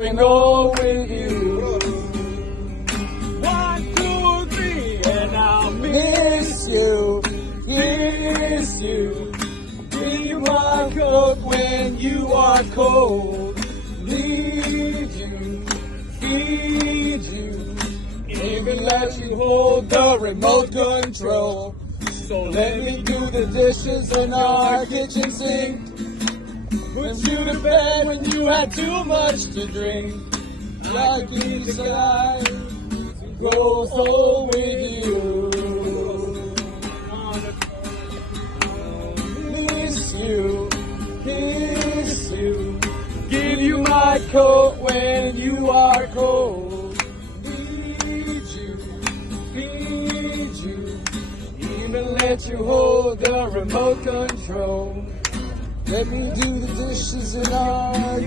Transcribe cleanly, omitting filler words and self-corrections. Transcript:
and go with you. 1, 2, 3, and I'll Miss you, kiss you, give you my coat when you are cold. Need you, feed you, even let you hold the remote control. So let me do the dishes in our kitchen sink. Put you to bed when you had too much to drink. Like each guy to go home with you. Miss you, kiss you, give you my coat when you are cold. Need you, feed you, even let you hold the remote control. Let me do the dishes in our